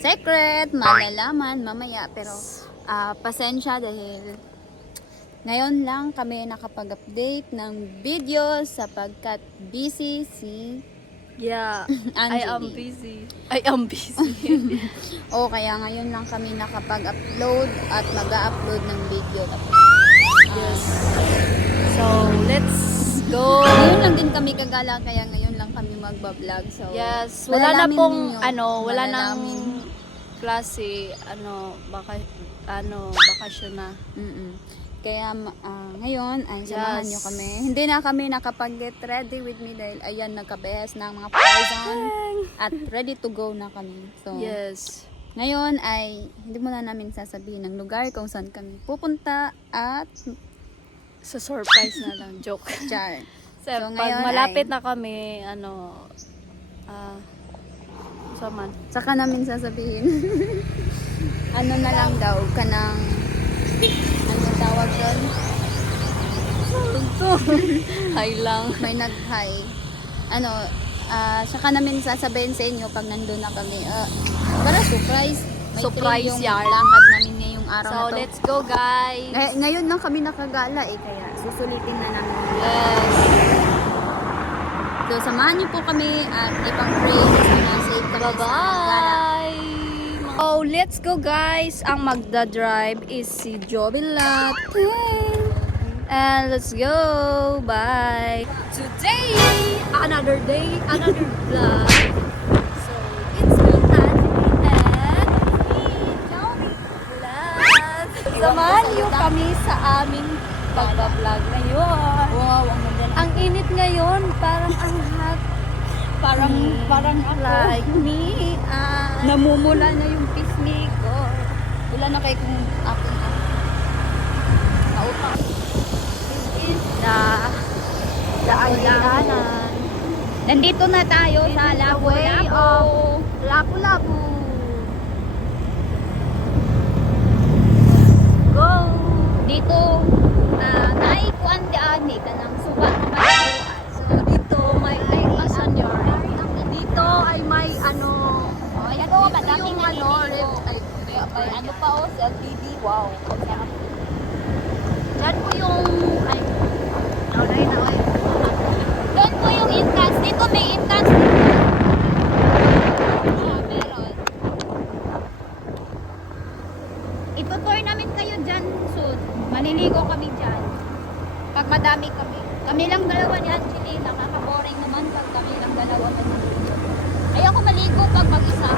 secret, malalaman mamaya. Pero pasensya dahil ngayon lang kami nakapag-update ng video sapagkat busy si Yeah, I am Angeli. busy. I am busy. O kaya ngayon lang kami nakapag-upload at mag-upload ng video. Tapos, Yes. So, let's go. ngayon lang din kami kagala kaya ngayon lang kami magbablog. So, Yes, wala na malalaman pong ninyo. wala nang Malalaman. klase, bakasyon na. Kaya ngayon ay samahan Yes. nyo kami. Hindi na kami nakapag-get ready with me dahil ayan nagkabehas na ang mga poison at ready to go na kami. So, Yes. ngayon ay hindi muna namin sasabihin ng lugar kung saan kami pupunta at Sa surprise na lang, joke. char. So, So, pag ngayon malapit ay- na kami, saman. Saka namin sasabihin. Ano na lang daw kanang ano tawag doon? Hi lang. May nag-hi. Ano, saka namin sasabihin sa inyo pag nandun na kami. Para surprise. May Surprise yung yarn. lakad namin ngayong araw So, na to. let's go, guys. Ngayon lang kami nakagala kaya susulitin na namin. Yes. So, samahan niyo po kami at ipang-pray na safe kami sa gala. Bye-bye. Oh, let's go, guys. Ang magda-drive is si Jobilat. And let's go. Bye. Today, another day, another vlog. So, it's me, Angie, and Joby Vlog. Samahan niyo kami sa aming pagbablog ngayon. Wow, ang ganda. Ang init ngayon, parang ang hot. Parang ako. Like me, Namumula na yung pisngi ko. Wala na kay kung aking naupa. This is the Aylanan. Nandito na tayo This sa is the way Lapu-Lapu. of Lapu-Lapu. Go! Dito, naikuan di ani ka ng suba naman. So, dito may asan yun? Dito ay may Oh, yan o, madaming yung naliligo. may Ano pa o, sa LTD. Wow. Diyan po yung, naulay na oy. Doon po yung entrance. Dito may entrance. Meron. Itutour namin kayo dyan soon. Maliligo kami dyan. Pag madami kami. Kami lang dalawa ni Angeli. Nakaka-boring naman pag kami lang dalawa maliligo. Ayoko maligo pag mag-isa.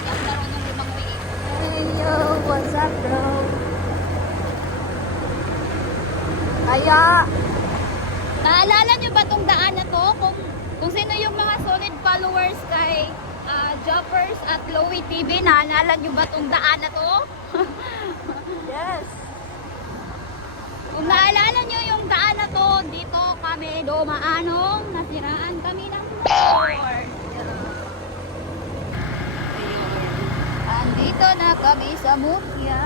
Yan karoon yung limang biig. Hey yo, what's up bro? Kaya, Naalala nyo ba tong daan na to? Kung sino yung mga solid followers kay Joppers at Lowy TV, naalala nyo ba tong daan na to? yes. Kung naalala nyo yung daan na to, dito kami dumaanong nasiraan kami ng motor. Andito na kami sa Mutya.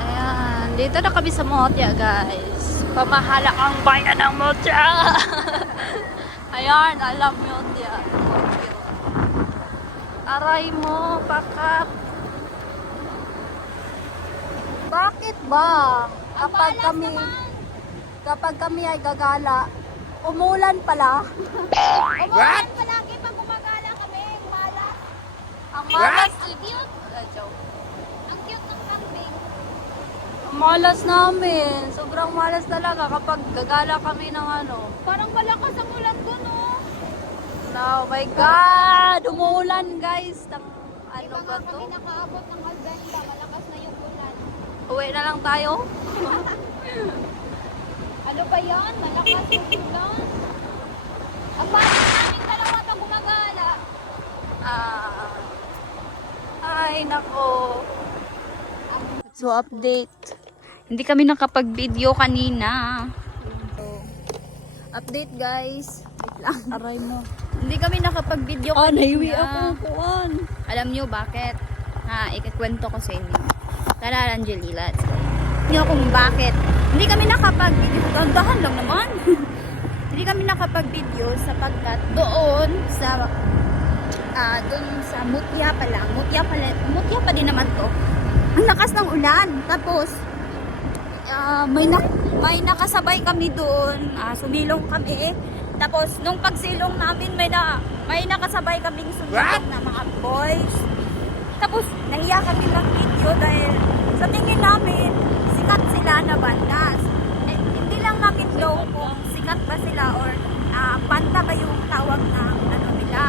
Ayan, dito na kami sa Motya, guys. Pamahala ang bayan ng Motya. Ayan, alam Motya. Aray mo, pakak. Bakit ba? Kapag kami ay gagala, umulan pala. Umulan palagi pag gumagala kami, malas. Ang malas, Cute. Ang cute ng kambing. ang malas namin. Sobrang malas talaga kapag gagala kami ng Parang malakas ang ulan doon, oh. Oh my God! Umuulan, guys. Iba Ba nga to? kami nakaabot ng Alberta, malakas na yung ulan. Uwi na lang tayo. Ano ba yan? Malakas yung ulan. Ang bakit namin dalawa pag gumagala. Ay, nako. So, update. Hindi kami nakapag-video kanina. So, update guys. Wait lang. Aray mo. Hindi kami nakapag-video kanina. Naiwi ako. Kuan. Alam nyo bakit? Ikikwento ko sa inyo. Tara, Angeli, let's go. Nyo kung bakit. Hindi kami nakapag-video. Dahan lang naman. Hindi kami nakapag-video sapagkat doon sa dun sa Mutya pa lang. Mutya pa din naman to. Ang lakas ng ulan. Tapos, may nakasabay kami doon, sumilong kami. Tapos nung pagsilong namin may nakasabay kaming sumilong na mga boys. Tapos nahiya kami ng video dahil sa tingin namin sikat sila na banda. Hindi lang namin know kung sikat ba sila or banda ba yung tawag ng ano nila.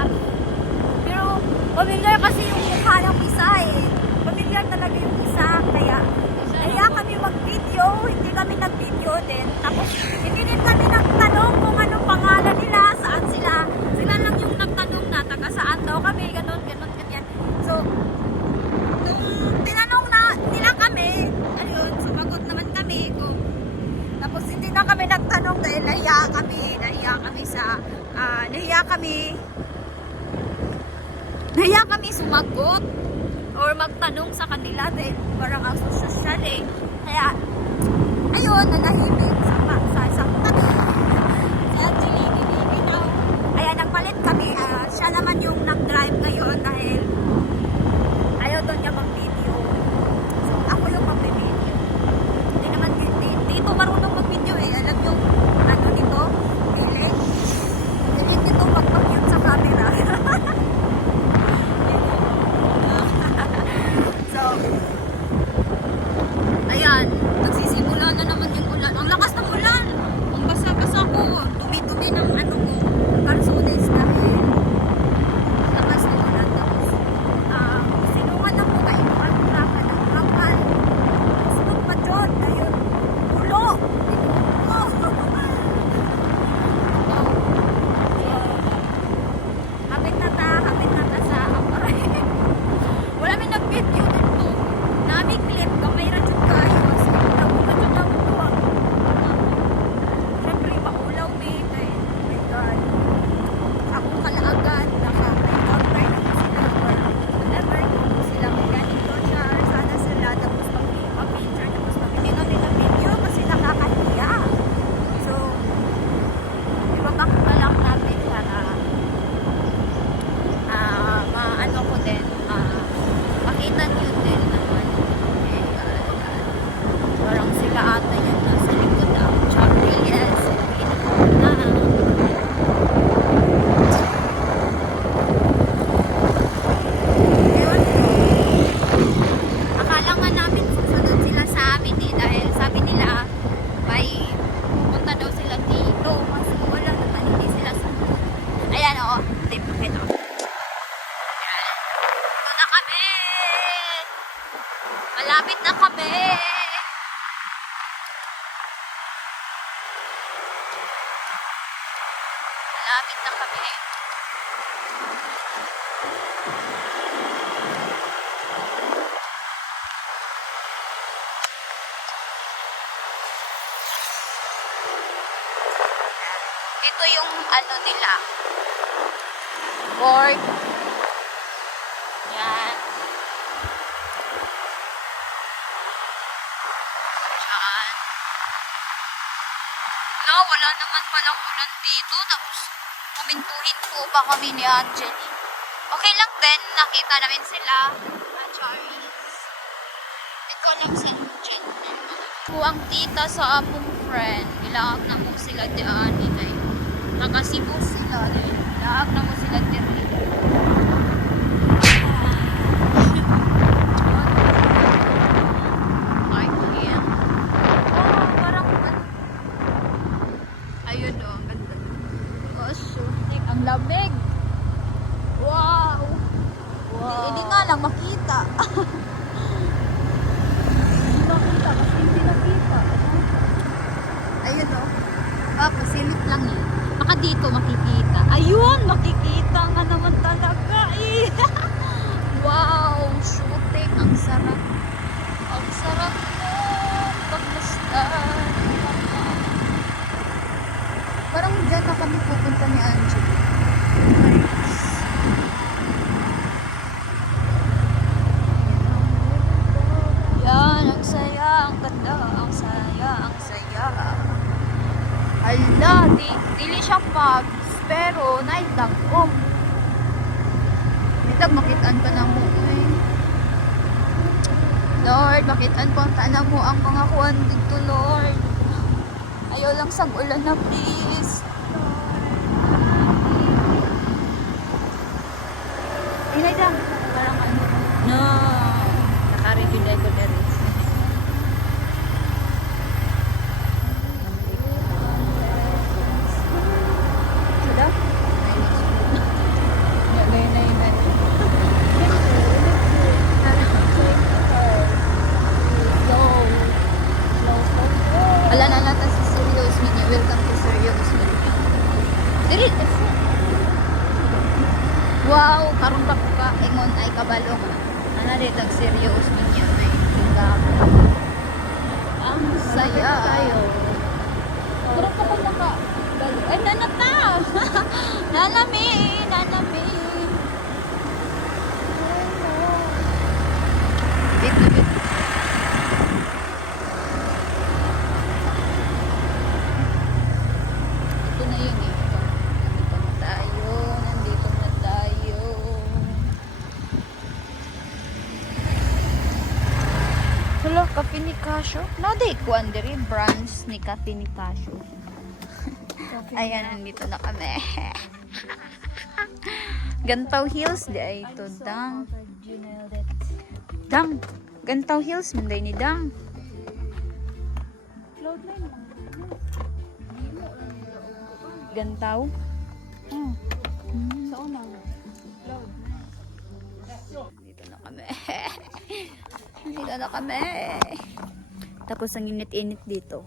Pero familiar kasi yung mukha ng isa eh. Familiar talaga yung isa, kaya kami mag-video, hindi kami nag-video din. Tapos, hindi din kami nagtanong kung anong pangalan nila, saan sila. Sila lang yung nagtanong na, taga saan daw kami, ganun, ganyan. So, nung tinanong na nila kami, ayun, sumagot naman kami. Tapos, hindi na kami nagtanong dahil nahiya kami sumagot or magtanong sa kanila dahil parang ang social eh. Kaya, ayun, nanahimik sa isang tabi. Si Angeline, bitaw. Ayan, nagpalit kami. Siya naman yung nag-drive ngayon dahil ayaw doon niya mag-video. So, ako yung mag-video. Hindi naman, dito marunong mag-video eh. Alam yung, ano dito, pilit. Pilit dito mag-mute sa camera. So, ayan, nagsisimula na naman yung ulan. Ang lakas ng ulan! Ang basa-basa ko. Dumi-dumi ng ano ko. Calzones dahil lakas ng ulan. Tapos, sinungan na po kayo. Pag-lakan ng kapal. Sunod pa dyan. Ayun, ulo! Hapit na ta sa aparay. Wala may nag-video dito. Nami clip kamay ra jud kayo. Daw tuwa. Siyempre maulaw mi kay my God. Ako kalaagan naka-encounter na sila or whatever kung sila may ganito siya sana sila tapos mag-picture tapos mag-video kami ng video kasi nakakahiya. So, ibabak na lang natin para maano ko din makita nyo din naman parang sila ata yan nasa likod ang chapter yes ayun akala nga namin susunod sila sa amin eh dahil sabi nila may pupunta daw sila dito mas wala naman hindi sila sumunod ayan o tip ito na kami! Malapit na kami! Malapit na kami. Ito yung ano nila. Board. Yan. Diyan. No, wala naman palang ulan dito. Tapos, kumintuhin po pa kami ni Angeline. Okay lang din. Nakita namin sila. Charis. Ikaw lang si Angeline. Po ang tita sa among friend. Ilaag na mo sila diyan. Nakasibo sila. Ilaag na mo sila diyan. Ayun o, ang ganda. Oh, shooting. Ang lamig. Wow. Wow. Hindi nga lang makita. Hindi makita kasi hindi nakita. Ayun o. Pasilip lang eh. Baka dito makikita. Ayun, makikita nga naman talaga eh. Wow, shooting. Ang sarap. Ang sarap mo. Pagmasdan. Parang dyan na kami pupunta ni Angie. Yan, ang saya, ang ganda, ang saya, ang saya. Hala, dili siya pubs, pero night lang. Dag, makitaan ka na mo. Ay. Lord, makitaan po ang tanang mo ang mga kuwan dito, Lord. Ayaw lang sang ulan na, please. Inay dang. Parang ano. No. Naka-review na ito na rin. Sada? Gagay na yun. Wala na natin si Serious Mini. Welcome to Serious Mini. Diri. Wow, karong pa ka ingon ay kabalong. Ana dito Serious Mini ay tingkap. Ang saya tayo. Karong pa naka ay nanata. Nanami, nanami. Bit. Ito na yun eh. Nandito na tayo. Nandito na tayo. Hala, Cafe ni Casio. Naday ko andiri branch ni Cafe ni Casio. Ayan, nandito na kami. Gantaw Hills di ay ito, Dang. Dang. Gantaw Hills, manday ni Dang. Gantaw? Oh. Sa unang. Dito na kami. Dito na kami. Tapos ang init-init dito.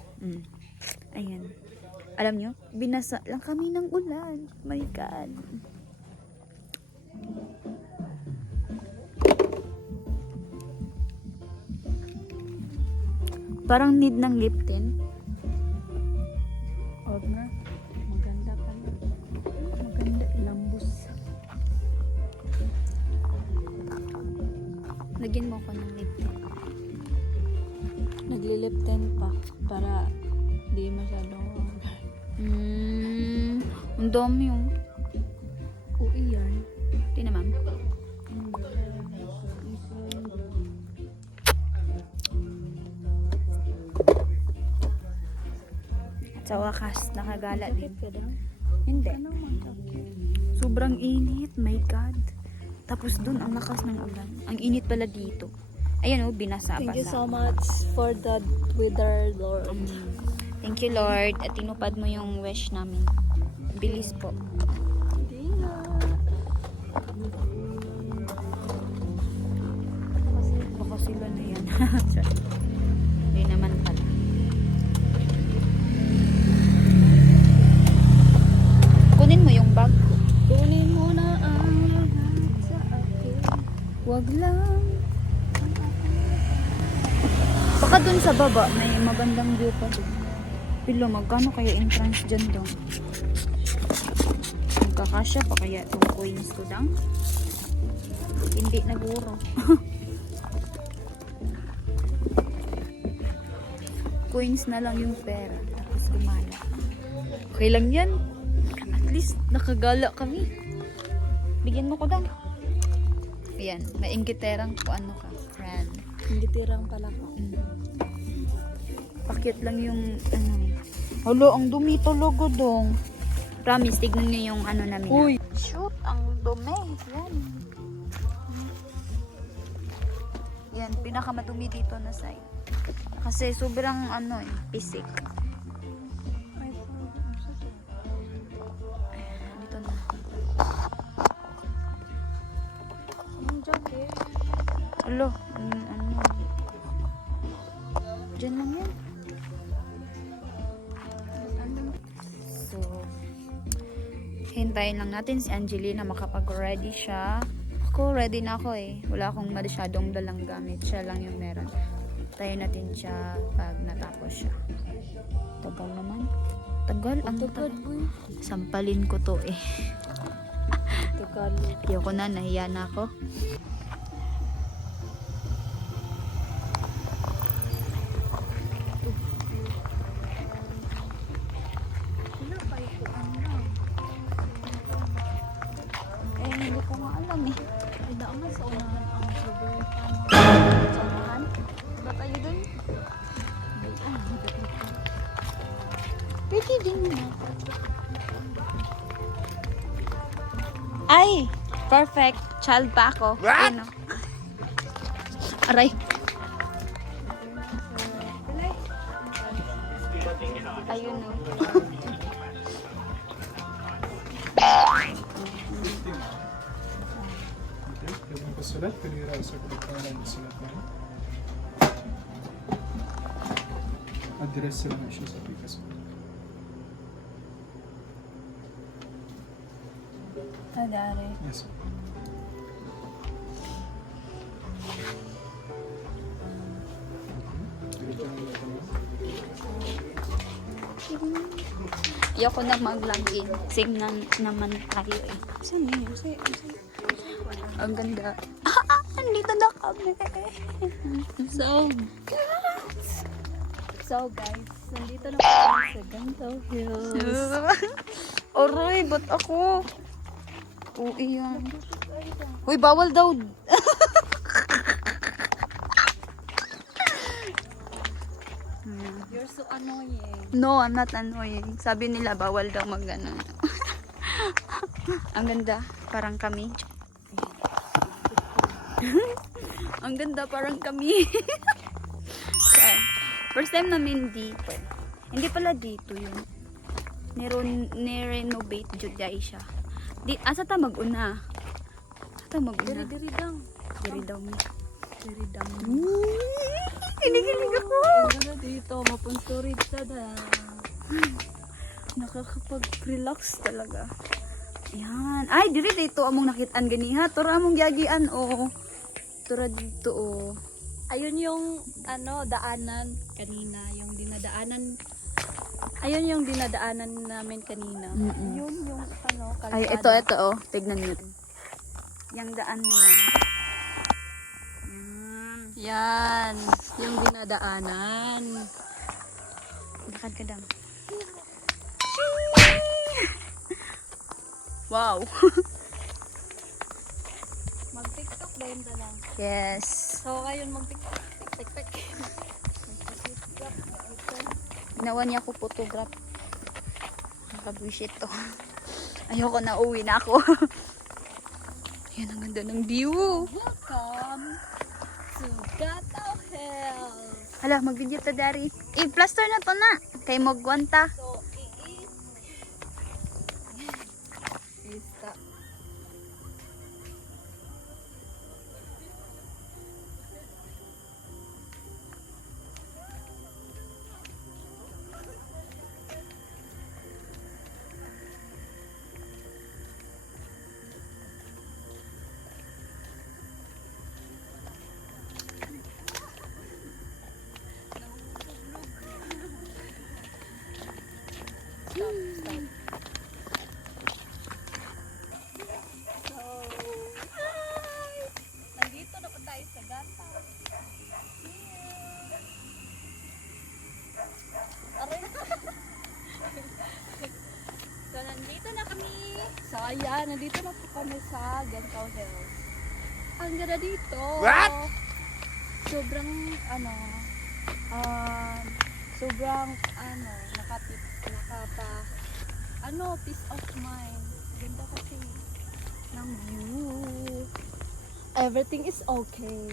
Ayan. Alam nyo, binasa lang kami ng ulan. My God. Parang need ng lip tint. Huwag na. Maganda pa na. Maganda. Lambus. Lagyan mo ko ng lip tint. Nagli-lip tint pa para di masyadong Ang dami yung. uwi yan. Di naman. Sa wakas, nakagala din. Hindi. Sobrang init, my God. Tapos dun, ang lakas ng ulan. Ang init pala dito. Ayan o, binasa-basa. Thank you so much for the weather, Lord. Thank you, Lord. At tinupad mo yung wish namin. Bilis po. Baka sila na yan. Hindi naman pala. Kunin mo yung bag ko. Kunin mo na ang lahat sa akin. Wag lang. Baka dun sa baba, may magandang view pa dun. Pilo, magkano kaya entrance dyan dong? Magkakasya pa kaya itong coins ko dang? Hindi naguro. Coins na lang yung pera. Tapos gumala. Okay lang yan. At least nakagala kami. Bigyan mo ko dang. Ayan, may ingkiterang kung ano ka. Friend. Hindi tirang pala ko. Pakit lang yung ano. Halo, ang dumi talaga dong. Promise, tignan nyo yung ano namin. Uy! Shoot, ang dumi. Yan. Yan, pinakamadumi dito na side. Kasi sobrang ano pisik. Dito na. Ang jacket. Halo, ano. Diyan lang yan. So, hintayin lang natin si Angelina makapag-ready siya. Ako, ready na ako eh. Wala akong masyadong dalang gamit. Siya lang yung meron. Hintayin natin siya pag natapos siya. Tagal naman. Tagal. Ang tagal. Sampalin ko to eh. Tagal. Ayoko na, nahiya na ako. Hindi ko nga alam eh. Ay! Perfect. Child pa ako. What? Ano? Aray. Ayun o. Yung pasulat, kanira sa kapagkanan ng sulat na. Address sila na siya sa pikas mo. Adare. Yes. Ayoko na mag-login. Sing naman tayo eh. Saan yun? Ang ganda. Andito na kami. So guys, nandito na kami sa Ganto Hills. Aray, ba't ako? Oo, yan. Uy, bawal daw. You're so annoying. No, I'm not annoying. Sabi nila, bawal daw mag-ano. Ang ganda, parang kami. Ang ganda, parang kami. Okay. First time namin dito. Hindi pala dito yun. Ni-renovate jud dai siya. Asa ta mag-una? Asa ta mag-una? Diri daw. Diri daw mi. Diri daw. Kinikilig ako. Ang ganda dito, mapunturid sa da. Nakakapag-relax talaga. Yan. Ay, diri dito among nakitaan ganiha. Tura among giagian o. Tura dito o. Ayun yung daanan kanina, yung dinadaanan. Ayun yung dinadaanan namin kanina. Mm-mm. Yun yung kalsada. Ay, ito oh. Tignan niyo. Yang daan na yan. Yan, yung dinadaanan. Lakad ka dam. Wow. Mag-tiktok ba yun dala? Yes. So, ngayon mag-tiktok. Tik-tik-tik. Ginawa niya ako photograph. Nakabwisit to. Ayoko na, uwi na ako. Yan, ang ganda ng view. Welcome to Ganto Hills. Hala, mag-video ta dari. I-plaster na to na. Kay Mogwanta. So, Ista. Stop. So, hi! Nandito na po tayo sa Ganto. Aray. So, nandito na kami. So, ayan, nandito na po kami sa Ganto Hills. Ang ganda dito. What? Sobrang, peace of mind. Ganda kasi ng view. Everything is okay.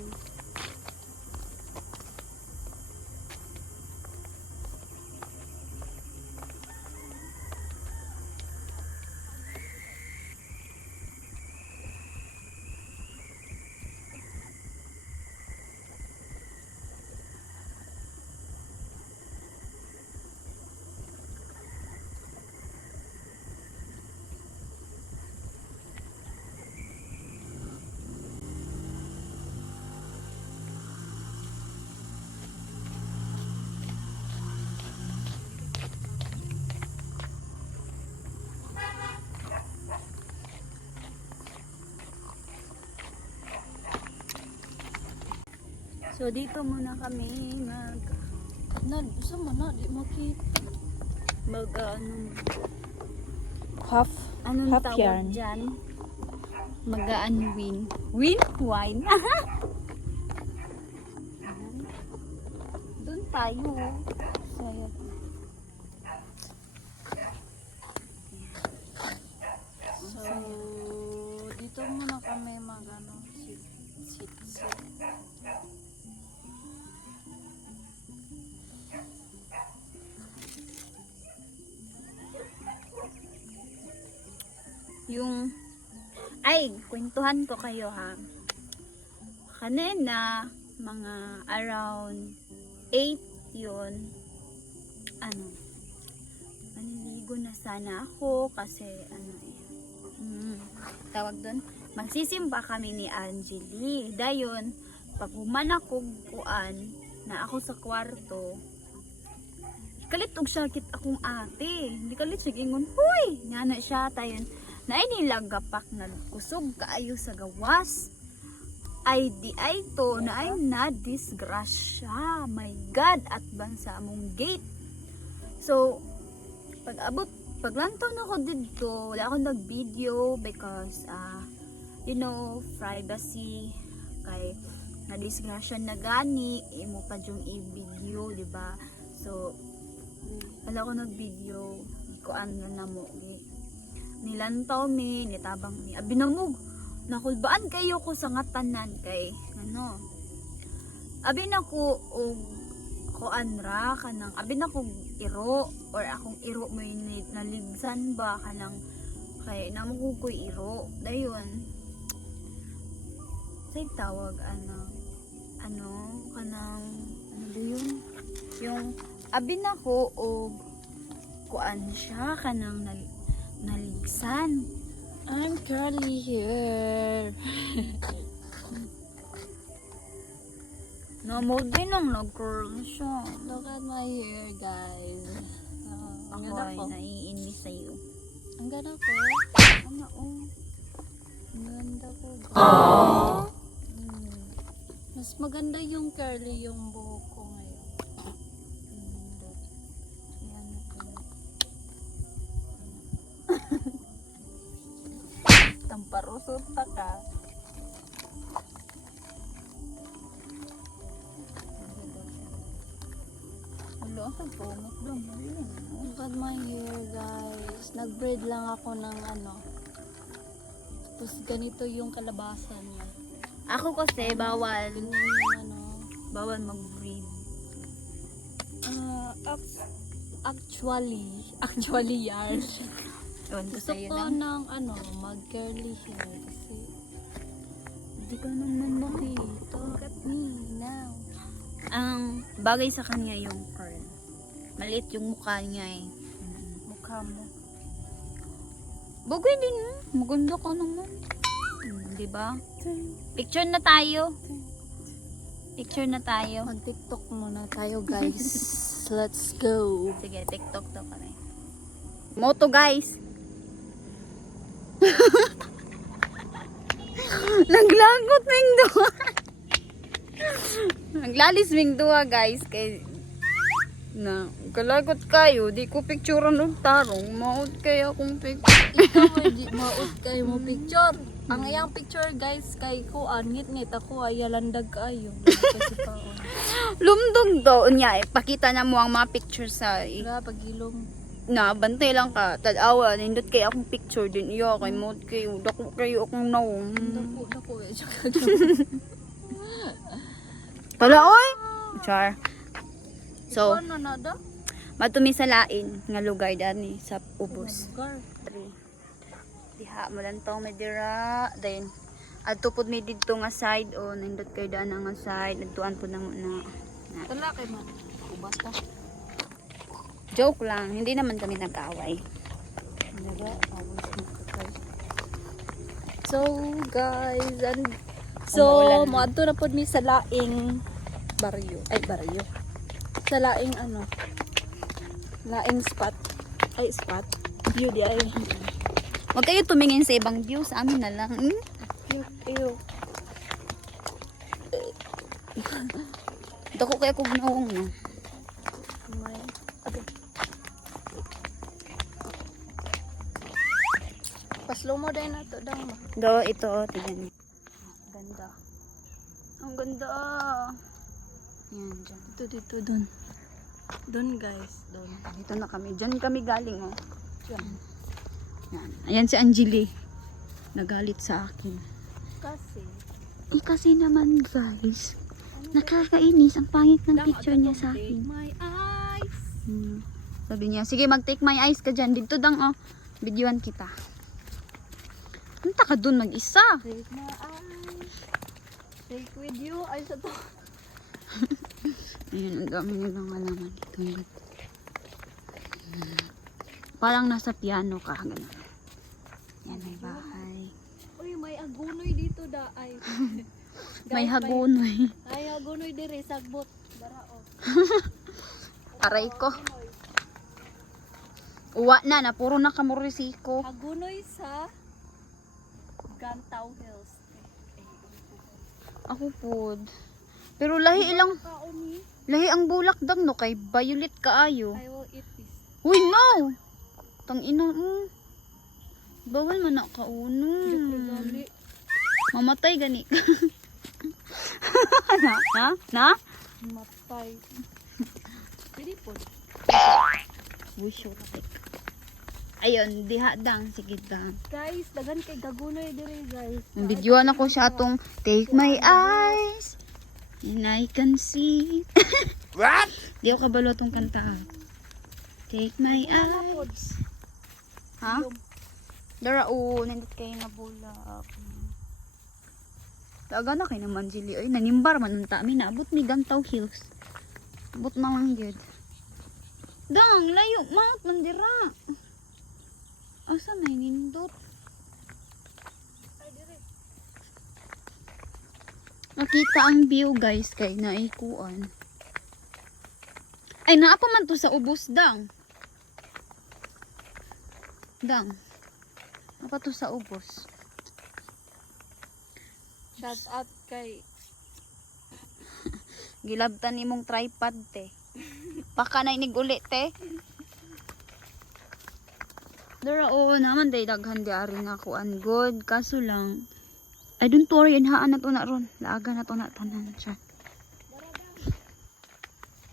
So, dito muna kami Gusto mo na, di mo kita. anong Half tawag yarn. dyan? Win? Wine? Doon tayo. So, kami mag ano, sit. Kwentuhan ko kayo ha. Kanina, mga around 8 yun. Maniligo na sana ako kasi tawag doon, magsisimba kami ni Angeli. Dayon, pag human ako kuan na ako sa kwarto, kalit og sakit akong ate. Hindi kalit siya gingon, huy! Nga na siya, tayon. Na inilagapak na kusog kaayo sa gawas. Ay di ay to na ay na disgrasya. My God, at bansa among gate. So, paglantaw na ako dito, wala akong nag-video because, privacy. Kay, na-disgrasya na gani, imo pa yung i-video, diba? So, wala akong nag-video. Ko ano na mo, nilantaw mi, nitabang mi. Abinamog, nakulbaan kayo ko sa ngatanan kay, abin ako og kuanra kanang abin ako iro or akong iro mo naligsan ba kanang kay namukukoy iro dayon say tawag kanang yun yung abin ako og kuan siya kanang naligsan. I'm curly here. Namod din ang nag-curl siya. Look at my hair, guys. Ang Ako ganda ay ko. naiinis sa'yo. Ang ganda ko. Ano Ang ganda ko. Aww. Mas maganda yung curly yung buhok ko ngayon. Yan ako. Tamparusot ta ka. Wala ka po. Look at my hair, guys. Nag-braid lang ako ng Tapos ganito yung kalabasan niya. Ako kasi bawal. Ganyan yung Bawal mag-breed. Actually, yan. Ewan ko Gusto sa'yo ko lang. ng mag-curly hair kasi Hindi ka naman makita. look at me now. Ang bagay sa kanya yung curl. Maliit yung mukha niya eh. Mukha mo. Bagay din mo. Maganda ka naman. Diba? Picture na tayo. Picture na tayo. Mag-TikTok muna tayo, guys. Let's go. Sige, TikTok to pa rin. Moto guys. Naglagot ming duha. Naglalis ming duha guys. Kay na kalagot kayo. Di ko picturean og tarong. Maot kayo akong picture. Ikaw ay di maot kayo mo picture. Ang iyang picture, guys, kay ko ngit ako ay yalandag kayo. Kasi paon. Lumdog daw niya. Pakita na mo ang mga picture sa Wala, pag-ilong. na bantay lang ka. Tadawa. Nindot kayo akong picture din. Iyo kay moot kayo. Dako kayo akong naong. Dako eh. Pala oy. Char. So, Ano na da? matumi sa lain nga lugar dani sa ubos. Lugar. Diha mo lang tong medira. Then adto pud mi didto nga side o nindot kay daan nga side. Adtuan pud na na. Tala kay man. Basta. Joke lang, hindi naman kami nag-away. Naga, awas mo kakay. So, guys, So, Umuulan na. moadto na pod mi sa laing baryo. Ay, baryo. Sa laing laing spot. Ay, spot. View di ay. wag kayo tumingin sa ibang view, sa amin na lang. Ew. Dako kaya kog naong no. May. Okay. Paslo mo din na to daw ma. Do, ito, tignan niyo. Ganda. Ang ganda. Yan, dyan. Dito, dun. Dun, guys. Dun. Dito na kami. Dyan kami galing, oh. Diyan. Yan. Ayan si Angeli. Nagalit sa akin. kasi. Kasi naman guys, nakakainis ang pangit ng Dang, picture niya sa take akin. my eyes. Sabi niya, sige mag-take my eyes ka dyan. Dito dang oh, videoan kita. Punta ka dun mag-isa. Take my eyes. Take with you. Ay, sa to. Ayun, ang dami nilang halaman dito. Parang nasa piano ka. Ganun. Yan, may bahay. Uy, may agunoy dito da. Ay. May Guys, hagonoy. Ay, agunoy dire. Sagbot. Darao. Aray ko. Uwa na, puro na kamurisiko. Agunoy sa Gantaw Hills. Ako po. Pero lahi ilang, Kauni. lahi ang bulak dang no, kay violet kaayo. I will eat this. Uy, no! Tang ina mo. Bawal man na kauno. Gali. Mamatay gani. na? Matay. Pwede po. Wish you like. Ayun, diha dang. Sige dang. Guys, dagan kay gagunoy dire guys. Videoan ako siya atong Take My Eyes and I Can See. What? Di ako kabalo atong kanta. Take My Eyes. Ha? Dara o, nandit kayo na bulak. Taga na kayo naman, Jilly. Ay, nanimbar man nung tami. Naabot ni Gantaw Hills. Abot na lang yun. Dang, layo. Maot man dira. Asa may nindot? Nakita ang view guys kay naikuan. Ay, naapa man to sa ubos, Dang. Dang. Apa to sa ubos? Shout out kay Gilabtan nimong tripod te. Baka na inig uli te. Dara oo naman day daghan di ari nga kuan good kaso lang I don't worry inhaan na to na ron. Laaga na to na tanan siya.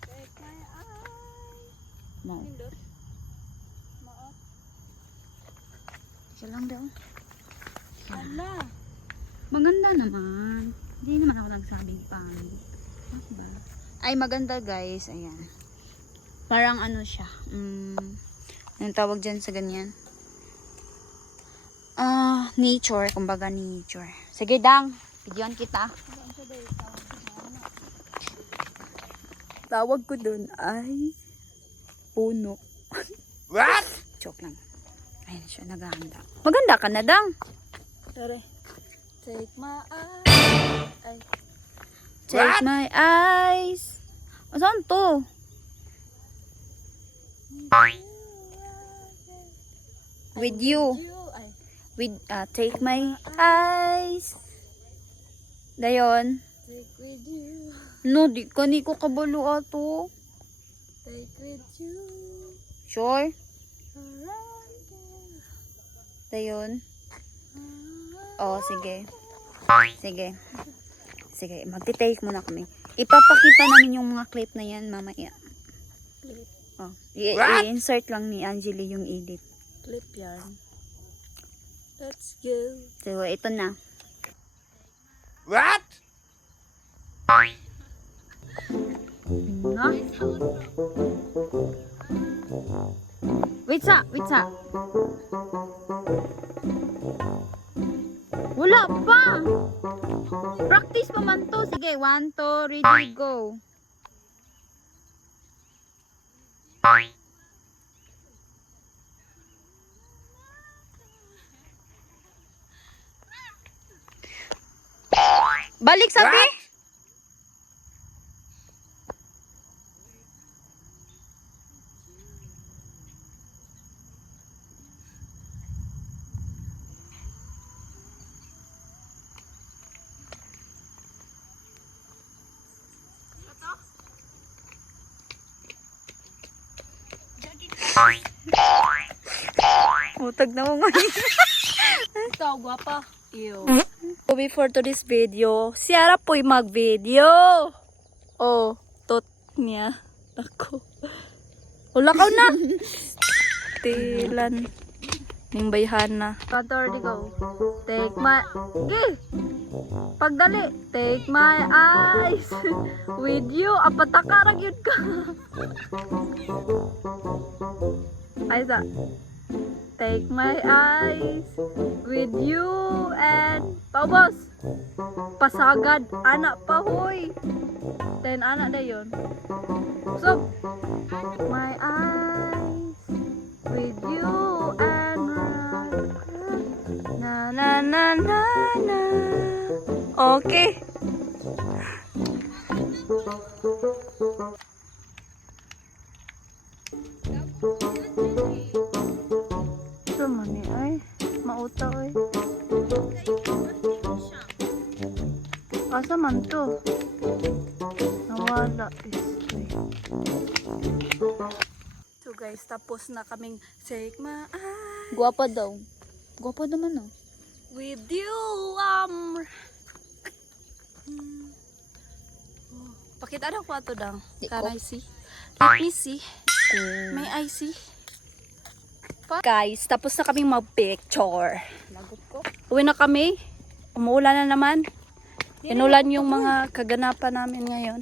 Take my eyes. Mau. Nindot. Maot. Siya lang daw. Ala. Maganda naman. Hindi naman ako nagsabing pangit. Ba? Ay maganda guys. Ayan. Parang ano siya. Anong tawag dyan sa ganyan? Nature. Kumbaga nature. Sige dang. Videoan kita. Tawag ko dun ay puno. What? Joke lang. Ayun siya. Naghahanda. Maganda ka na dang. Sorry. Take my eyes. Ay. Take my eyes. Saan to? With you. Ay. With, take my eyes. Dayon. Take with you. No, di ko kabalo ato. Take with you. Sure? Around Dayon. Oh, sige. Sige. Sige, magti-take muna kami. Ipapakita namin yung mga clip na yan mamaya. Clip. Oh, i-insert lang ni Angeli yung edit. Clip yan. Let's go. So, ito na. What? No? Wait sa. Wala pa. Practice pa man to. Sige, 1, 2, ready, go. Balik sabi. Utag na mo. Ikaw, guwapa. Ew. So before to this video, Ciara po'y mag-video. Oh, tot niya. Ako. Ulakaw na. Tilan. Ning bayhan na. 1:30 go. Take my... Gi! Pagdali. Take my eyes with you. Apatakarag yun ka. Ay, sa. Take my eyes with you and... Paubos! Pasagad. Anak pa, hoy. 10 anak na yun. So, my eyes with you and na na na na na. Okay. Sama ni ay mauta ay. Asa man to? Nawala. So guys, tapos na kaming take my eyes. Guwapa daw. Guwapa naman oh. With you, pakita daw ko ato daw. Di Can ko. I see? Let me see. May I see? Guys, tapos na kaming mag-picture. Lagot ko. Uwi na kami. Umuulan na naman. Inulan yung mga kaganapan namin ngayon.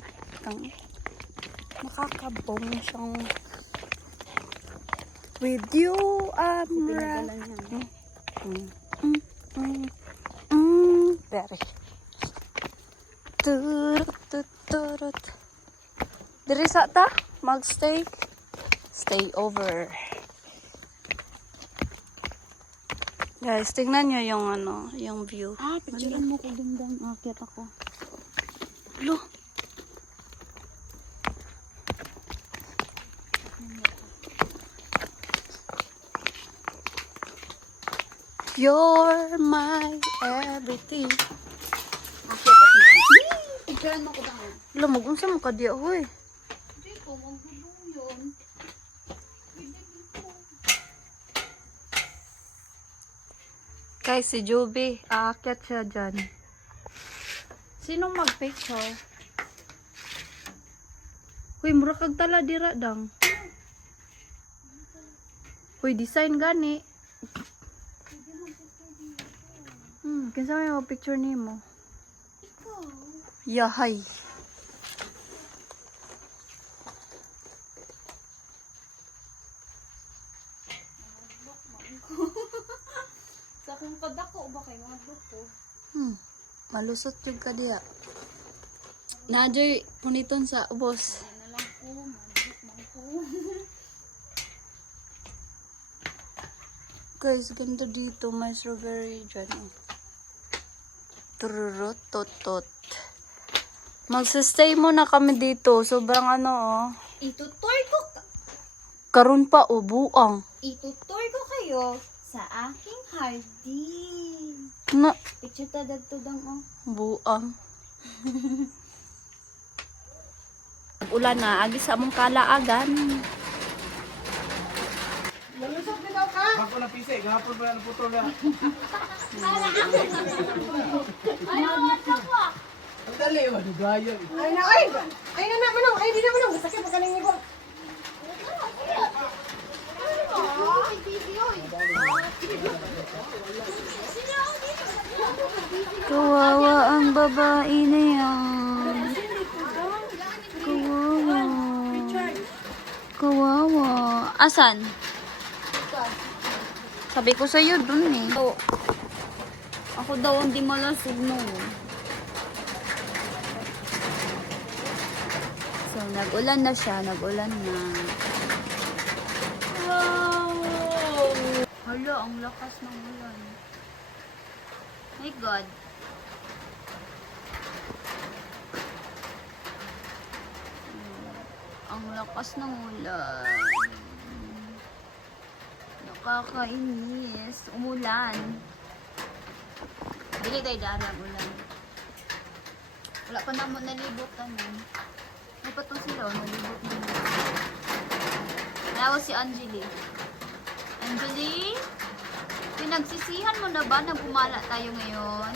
Nakakabong siyang with you, Pinagalan niya. Very. Turut. Diri sa ta magstay. Stay over. Guys, tingnan nyo yung ano, yung view. Ah, picturean mo ko dingdang. Akyat ako. Lo. You're my everything. Akyat ako. Picturean mo ko dang. Lo, mag-unsa mo ka diya, hoy. Hindi ko, magbulong yun. Guys, si Joby, aakyat siya dyan. Sinong mag-picture? Hoy, mura kag tala dira dang. Hoy, design gani. Kinsa may mag-picture nimo? Yahay. Sa akong kadako ba kay mga duko? Malusot yung ka diya. Najoy, puniton sa ubos. Na lang ko, maduk man ko. Guys, ganda dito. May strawberry dyan. Oh. Tururut, tot. Magsistay muna kami dito. Sobrang ano, oh. Itutoy ko, Karun pa, oh, buang. itutoy ko kayo sa aking hardin. Na, Picture ta dagto dang oh. buang. Ulan na, agi sa among kalaagan. Bako na pisi, gahapon ba ang putol na? Ang dali ba, dugayan. Ay na manong, ay di na manong, sakit magaling ni ko. Kawawa ang babae na yan. Kawawa. Asan? Sabi ko sa'yo dun eh. Ako daw hindi malasig no. So, nag-ulan na siya. Nag-ulan na. Wow! Hala, ang lakas ng ulan. My God. Ang lakas ng ulan. Nakakainis. Umulan. Dili tayo daan ang ulan. Wala pa naman nalibot naman. May pa to sila, nalibot naman. Nawa si Angelie. Angelie? Pinagsisihan mo na ba na bumala tayo ngayon?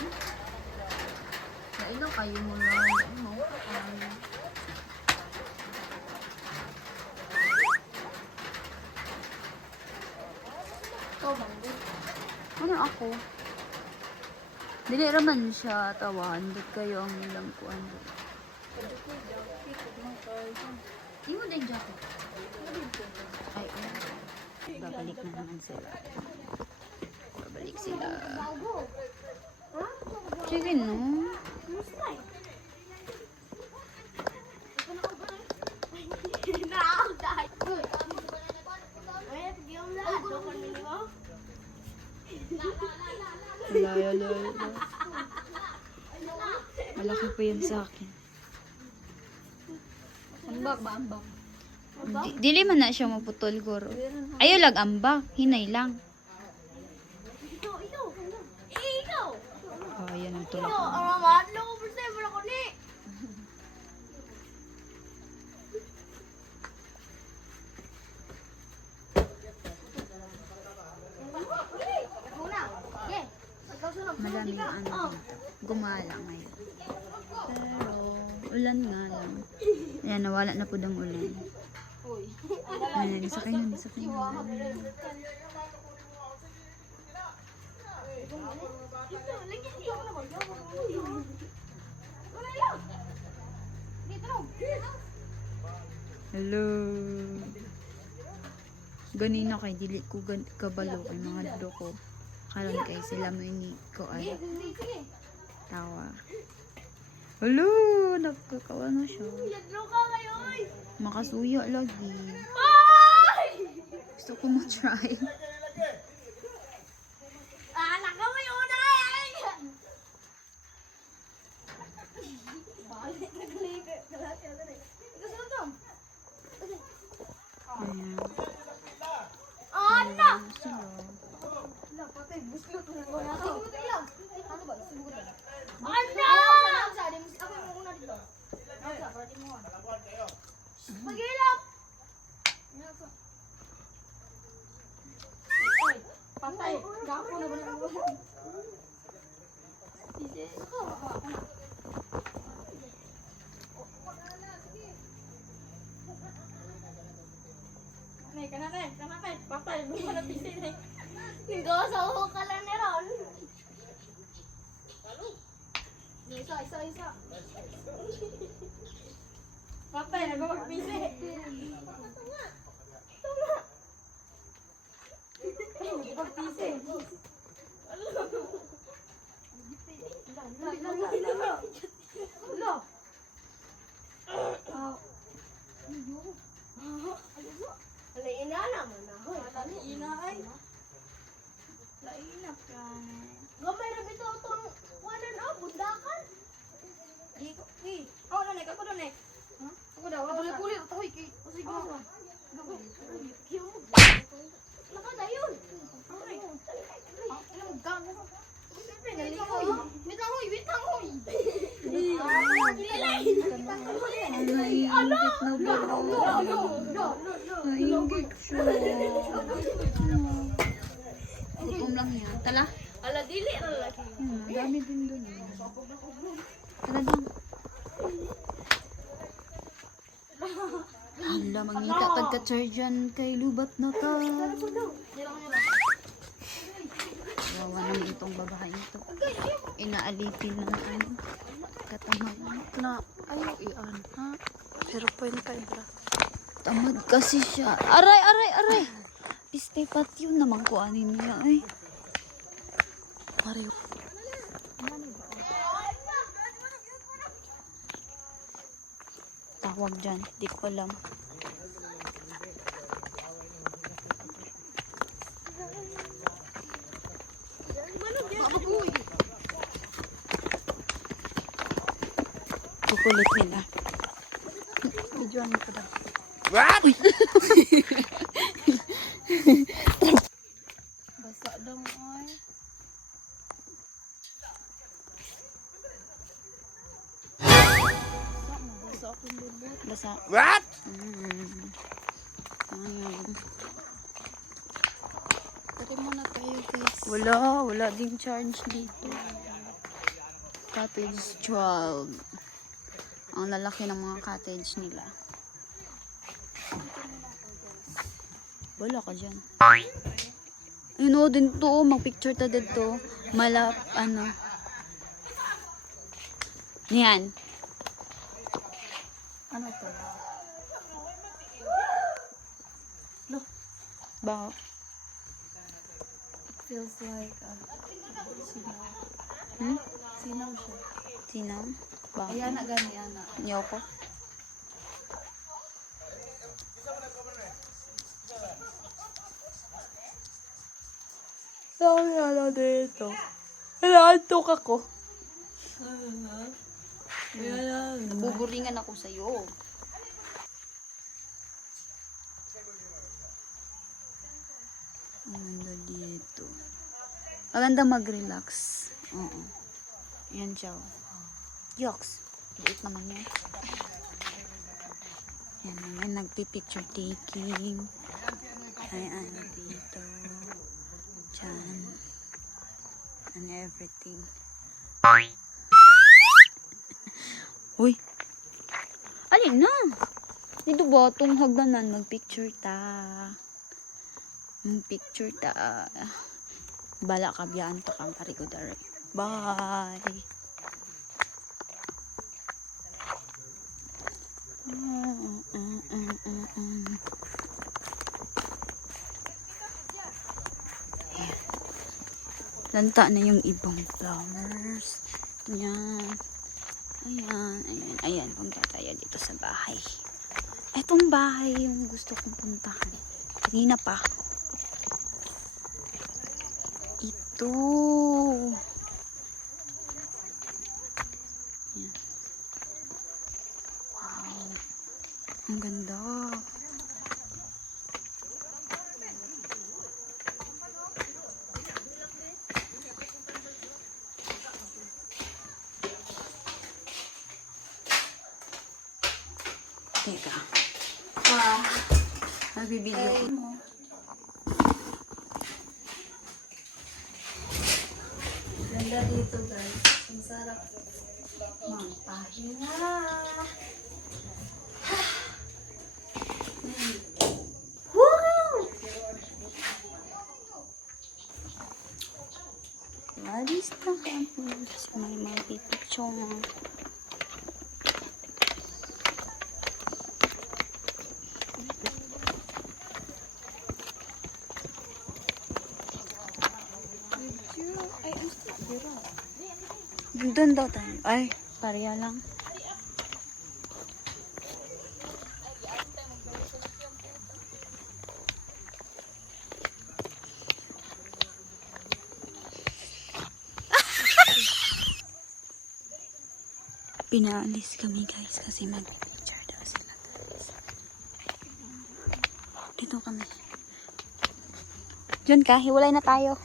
Nailo kayo mo na. Ano? Ikaw, manggod. ako. Dili raman siya tawan. Dili kayo ang ilang kuan. Imo din jacket. Ay, babalik na naman sila. Babalik sila. Sige, no? Wala. Malaki pa yan sa akin. Ambak ba ambak? Dili man na siya maputol, goro. Ayaw lag ambak. Hinay lang. Oh, yan ang tulak. Malami yung ano dito. Gumala ngayon. Pero, ulan nga lang. Ayan, nawala na po ng ulan. Ayan, isakay na. Hello. Ganina kay dili ko kabalo kay mga doko. Karon kay sila mo ini ko ay tawa. Hello, nagkakawa na siya. Makasuya lagi. Gusto ko ma-try. Patay. Gapo na ba na ako? Kanay. Patay. Buka na pisi na. Hindi sa uho ka lang ni Ron. Isa. Patay, nagpapagpisi. Pagpisi. Laina naman ako. Laina ay. Laina ka. Gamay na bito itong wanan o, bundakan. Ako na, ako na, ako daw. Ako na, kulit. Ako, iki. Sige mo. Nakada yun. Nainggit siya. Gutom lang yan. Tala. Ala, dili na laki. Dami din dun. Tala lang. Hala, mangita tagka-chargean kay lubat na ka. Wawa naman itong babae ito. Inaalipin ng ano. Katamad. Na, ayaw iyan, ha? Pero pwede kayo bra. Tamad kasi siya. Aray! Stay pat yun naman ko anin niya eh. Mario. Tawag dyan. Di ko alam. Kukulit nila. Videoan mo ko daw. Basa daw mo ay. Basa akong bubot. Basa. What? Ayun. Pati muna tayo guys. Wala din charge dito. Cottage 12. Ang lalaki ng mga cottage nila. Wala ka dyan. Ayun o, din to, mag-picture ta dito. Malap, ano. Yan. Ano to? Ba? Feels like, sinaw. Hmm? Sinaw siya. Sinaw? Ba? Ayan na gani, ana. Yoko? Sabi ano dito. Naantok ako. Buburingan ako sa'yo. Ang ganda dito. Maganda mag-relax. Oo. Yan siya. Yoks. Liit naman yan. Yan naman, nagpipicture taking. Ay, ano dito. Diyan. And everything. Uy. Alin na? Dito ba itong hagdanan? Mag-picture ta. Mag-picture ta. Bala ka biyaan ta kang karigudari. Bye. Lanta na yung ibang flowers. Yan. Ayan, ayan, ayan. Punta tayo dito sa bahay. Etong bahay yung gusto kong puntahan. Kanina pa. Ito. Yan. Wow. Ang ganda. Teka. Nagbibideo ko. Ganda dito, guys. Ang sarap. Magpahinga. Alis na kami. Kasi may mga pipicture. Doon daw tayo. Ay, pareha lang. Pinaalis kami guys kasi mag-picture daw sila guys. Dito kami. Diyan ka, hiwalay na tayo.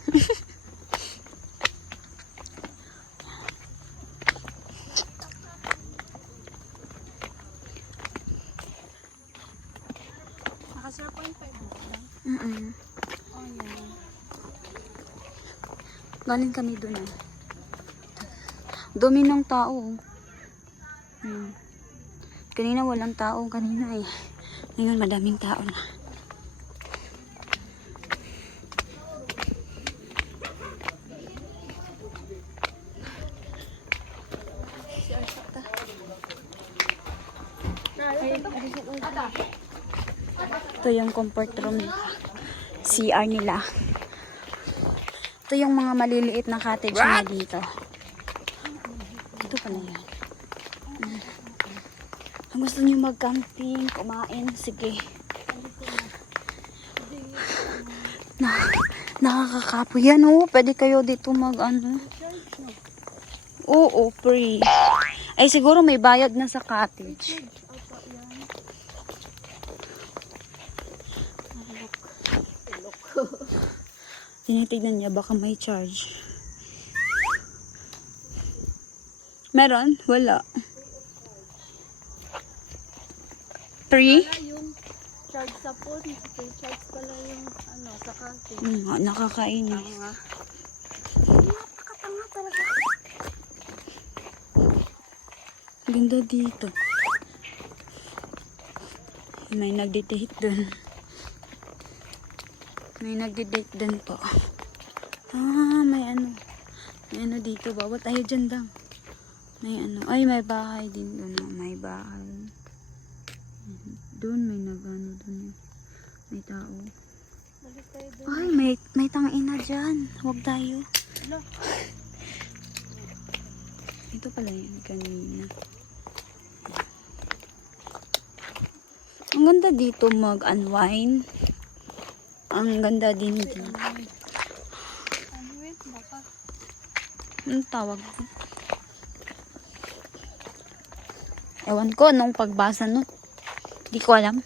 Galing kami doon eh. Dumi ng tao. Kanina walang tao kanina eh. Ngayon madaming tao na. Ito yung comfort room nila. CR nila. Ito yung mga maliliit na cottage na dito. Ito pala yan. Kung gusto niyo mag-camping, kumain, sige. Nakakakapo yan oh. Pwede kayo dito mag-ano. Oo, free. Ay siguro may bayad na sa cottage. Tinitignan niya, baka may charge. Meron? Wala. Free? Yung charge sa phone, charge pala yung ano, sa kantin. Nakakainis. Napakatanga talaga. Ganda dito. May nagditihit dun. May nagdi-date din po. May ano. May ano dito. Bawat tayo dyan lang. May ano. Ay, may bahay din doon. May bahay. Doon may nagano doon. May tao. Ay, may tangina dyan. Huwag tayo. Ito pala yun kanina. Ang ganda dito mag-unwind. Ang ganda din dito. Anong tawag ko? Ewan ko nung pagbasa nun. Di ko alam.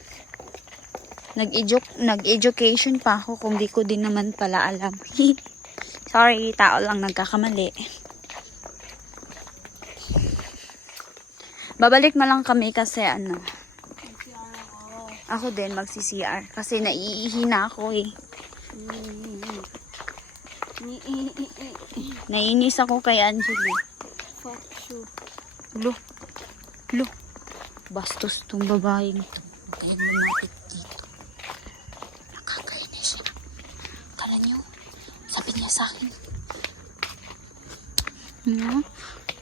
Nag-education pa ako kung di ko din naman pala alam. Sorry, tao lang nagkakamali. Babalik na lang kami kasi ano. Ako din magsi-CR kasi naiihi na ako eh. Naiinis ako kay Angeli. Lo. Bastos tong babae nito. Kaya lumapit dito. Nakakainis siya. Kala niyo, sabi niya sa akin.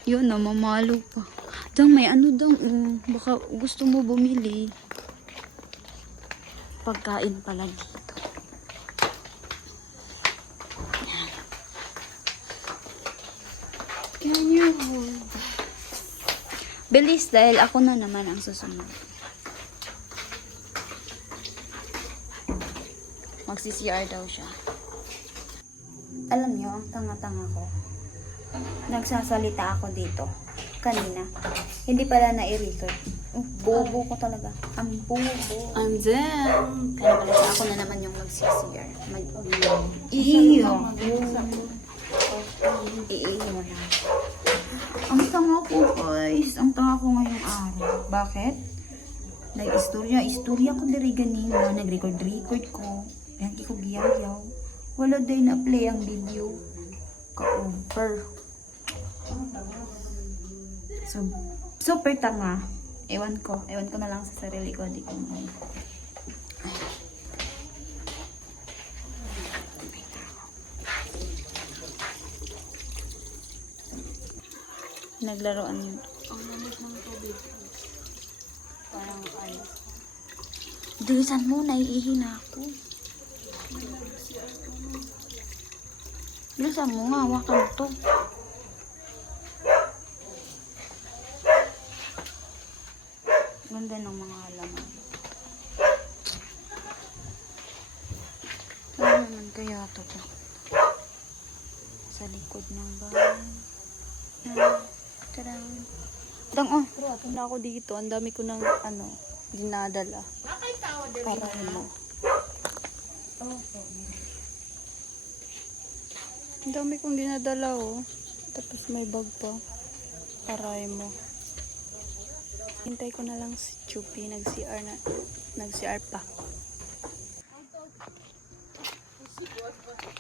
Yun, namamalo pa. Dang, may ano dang. Baka gusto mo bumili. Pagkain pala dito. Yan. Can you hold? Bilis dahil ako na naman ang susunod. Magsi-CR daw siya. Alam niyo, ang tanga-tanga ko. Nagsasalita ako dito. Kanina. Hindi pala na-i-record. Bobo ko talaga. Ang bobo. I'm done. Kaya pala siya, ako na naman yung mag-CCR. Iyo. Iiyo mo na. Ang tanga ko, guys. Ang tanga ko ngayong araw. Bakit? Istorya ko diri ganina. Nag-record ko. Yan ko giyaw-yaw. Wala day na play ang video. Ka-over. So, super tanga. Ewan ko na lang sa sarili ko. Di ko na. Naglaruan yun. Ang lamig ng tubig. Parang ano. Bilisan mo, naiihi na ako. Bilisan mo nga, hawakan to. Ganda ng mga halaman. Ano naman kaya ito po? Sa likod ng bahay. Tadang. Dang, oh. Wala ako dito. Ang dami ko ng dinadala. Para ano. Ang dami kong dinadala, oh. Tapos may bag pa. Paray mo. Hintay ko na lang si Chupi. Nag-CR pa.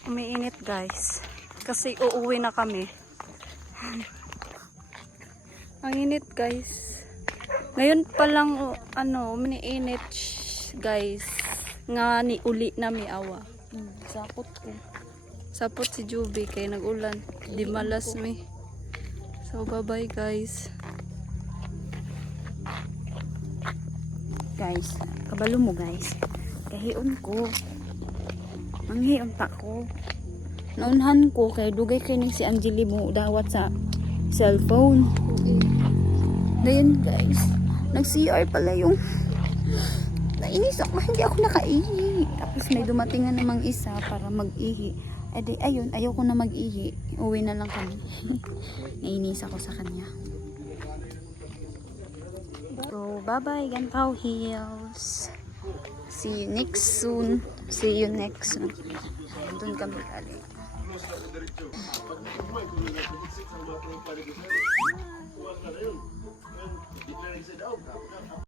Umiinit, guys. Kasi uuwi na kami. Ang init, guys. Ngayon pa lang, umiinit, guys. Nga ni uli na mi awa. Sapot ko. Sapot si Juby kay nag-ulan. Di malas mi. So, bye-bye, guys. Guys, kabalo mo, guys. Kahiyon ko. Manghiyon pa ko. Naunhan ko kay dugay kay ni si Angeli mo dawat sa cellphone. Ngayon, guys, nag-CR pala yung nainis ako, hindi ako nakaihi. Tapos may dumating na namang isa para mag-ihi. Edi, ayun, ayaw ko na mag-ihi. Uwi na lang kami. Nainis ako sa kanya. So, bye-bye, Ganpao Hills. See you next soon. See you next soon. Doon kami galing.